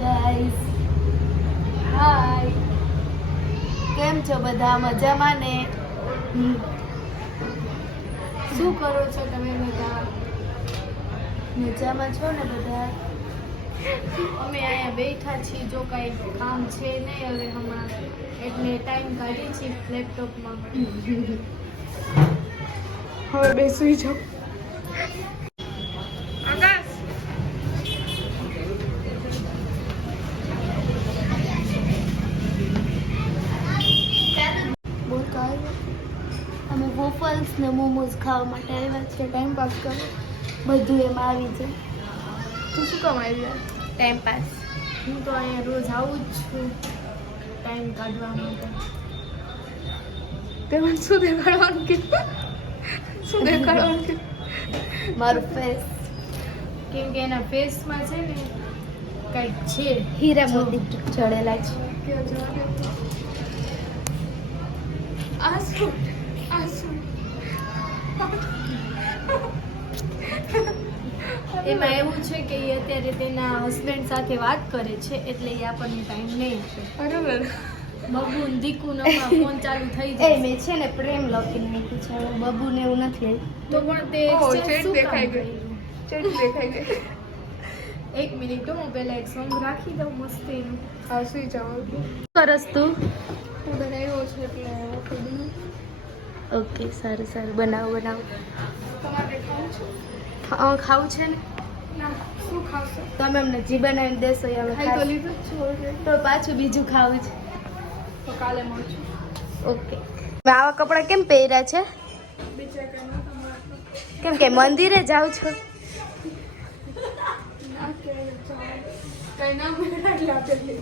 Guys hi, કેમ છો બધા? મજામાં ને? શું કરો છો તમે બધા? મજામાં છો ને બધા? અમે અહીંયા બેઠા છીએ, જો કાંઈ કામ છે નહીં હવે હમણાં, એટલે ટાઈમ કાઢીએ છીએ લેપટોપમાં. હવે બેસી જાઓ. અમે વોફલ્સ ને મોમોઝ ખાવા માટે આવ્યા છીએ. ટાઈમ પાસ કરો, બધું એમાં આવી જાય. તું શું કામ આવી? Time pass. હું તો અહીંયા રોજ આવું જ છું ટાઈમ કાઢવા માટે. તેમાં શું દેખાડવાનું કીધું? શું દેખાડવાનું કીધું? મારું ફેસ, કેમ કે એના ફેસમાં છે ને કંઈક છે, હીરા મોતી ચડેલા છે. એમાં એવું છે કે એ અત્યારે તેના હસબન્ડ સાથે વાત કરે છે, એટલે એ આપણને ટાઈમ નહીં આપે. બરાબર. બબુ ને દીકુ નંબર ફોન ચાલુ થઈ જાય. મેં છે ને પ્રેમ લખીને મૂક્યું છે, હવે બબુ ને એવું નથી. તો પણ તે ચેટ દેખાઈ ગઈ. ચેટ દેખાઈ ગઈ. એક મિનિટ, હું પહેલા એક સોંગ રાખી દઉં મસ્તીનું. હા, સુઈ જાઓ. કરસ તું? હું બનાવ્યો છે એટલે ઓકે, સારું સારું, બનાવો બનાવો. તમારે ખાવું છે? હા, ખાવું છે ને. ના, શું ખાવશો? તમે અમને જે બનાવીને દેશો એ અમે ખાઈ તો ખાઈ. લીધું જ છે. તો પાછું બીજું ખાવું છે. તો કાલે મળશું. ઓકે. આવા કપડાં કેમ પહેર્યા છે? બીજા કંઈ ના તમારે કેમ કે મંદિરે જાવ છો? ના કે કંઈ ના મળે એટલે આપેલી.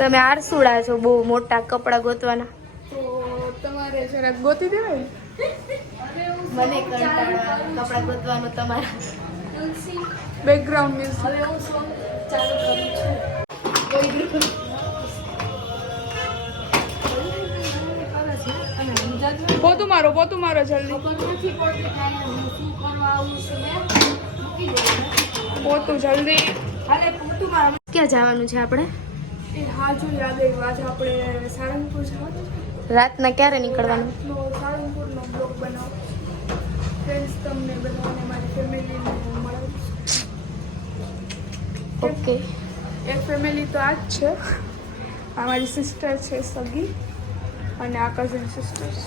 તમે આરસુડા છો, બહુ મોટા કપડાં ગોતવાના. તો તમારે જરાક ગોતી દેવાય. મને કંટાળો આવે કપડાં ગોતવાનો તમારા. Background music. હવે હું સોંગ ચાલુ કરું છું. પોતું મારો જલ્દી. પોતું જલ્દી. ક્યાં જવાનું છે આપણે? એ હા, જો યાદ આવ્યું, આજે આપણે સારંગપુર જવાનું છે. રાતના ક્યારે નીકળવાનું? રાતનો સારંગપુરનો બ્લોગ બનાવો. ફ્રેન્ડ્સ તમને બધાને, મારી ફેમિલીને મળાવીશ. ઓકે. એક ફેમિલી તો આ જ છે. આ મારી સિસ્ટર છે સગી, અને આ કઝિન સિસ્ટર્સ.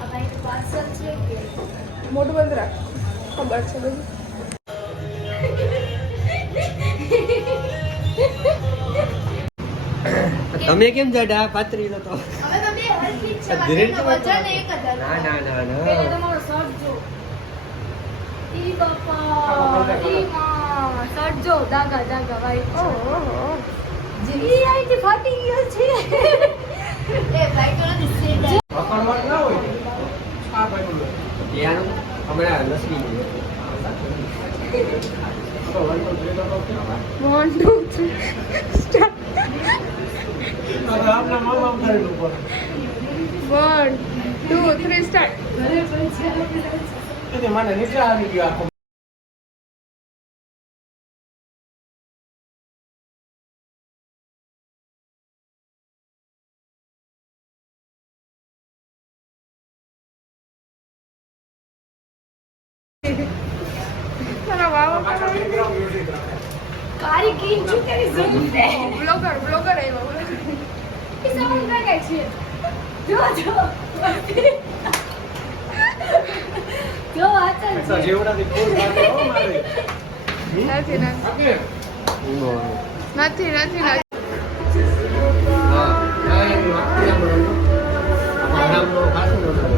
આ ભાઈ પાર્સલ છે કે મોટું બંધ રાખ, ખબર છે બધું. તમે કેમ જડા પાતરી તો? હવે તો બે હરખી જ છે, ધીરે વજન એક જ હતું. ના ના ના પહેલા ના તમારો શર્ટ જો. ઈ બાપા, ઈ માં શર્ટ જો, દાગા દાગા વાઈટ છે. જી આઈથી ફાટી ગયો છે. એ ભાઈ તો નથી સીધા. પકડવા ના હોય આ ભાઈ ત્યાંનું હમણાં લસમી 1 2 3 સ્ટાર્ટ. આપના મામા કરેલું પર 1 2 3 સ્ટાર્ટ. ઘરે પૈસા એટલે મને નીચે આવી ગયો આખો. તારા વાવા કારી કી ચૂકેલી સુનતે. બ્લોગર આવ્યો. ઈ સાઉન્ડ લાગે છે. જો જો. જો આચલ છે. જેવડાથી ફૂલ લાગે હો મારે. નથી. હા ના એનું આખું નામ આપણા નામનો ખાસું નામ.